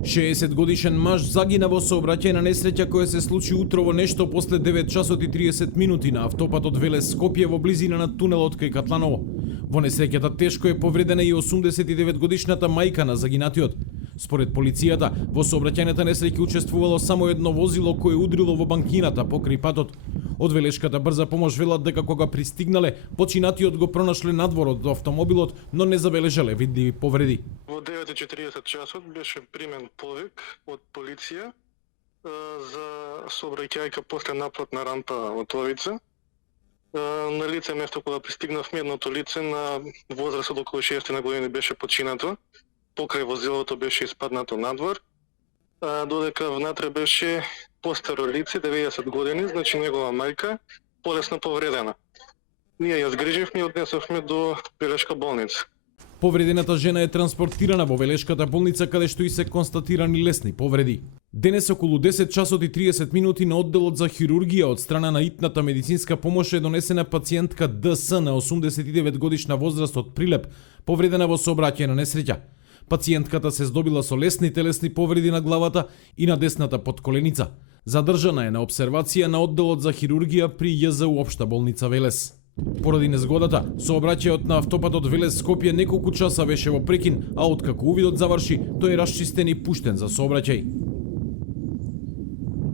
60-годишен маж загина во сообраќајна несреќа која се случи утрово нешто после 9 часот и 30 минути на автопатот Велес Скопје во близина на тунелот кај Катланово. Во несреќата тешко е повредена и 89-годишната мајка на загинатиот. Според полицијата, во сообраќајната несреќа учествувало само едно возило кое удрило во банкината покрај патот. Од велешката брза помош велат дека кога пристигнале, починатиот го пронашле надвор од автомобилот, но не забележале видливи повреди. Во 9:40 часот беше примен повик од полиција за сообраќајка после наплатна рампа од Ловица. На лице место кога пристигнавме, едното лице на возраст од околу 60 години беше починато. Покрај возилото беше испаднато надвор, додека внатре беше постаро лице, 90 години, значи негова мајка, полесно повредена. Ние ја згриживме и однесовме до Велешка болница. Повредената жена е транспортирана во Велешката болница, каде што и се констатирани лесни повреди. Денес околу 10 часот и 30 минути на одделот за хирургија од страна на итната медицинска помош е донесена пациентка ДС на 89 годишна возраст од Прилеп, повредена во сообраќајна несреќа. Пациентката се здобила со лесни телесни повреди на главата и на десната подколеница. Задржана е на обсервација на одделот за хирургија при ЈЗУ Општа болница Велес. Поради незгодата, сообраќајот на автопатот Велес Скопје неколку часа беше во прекин, а откако увидот заврши, тој е расчистен и пуштен за сообраќај.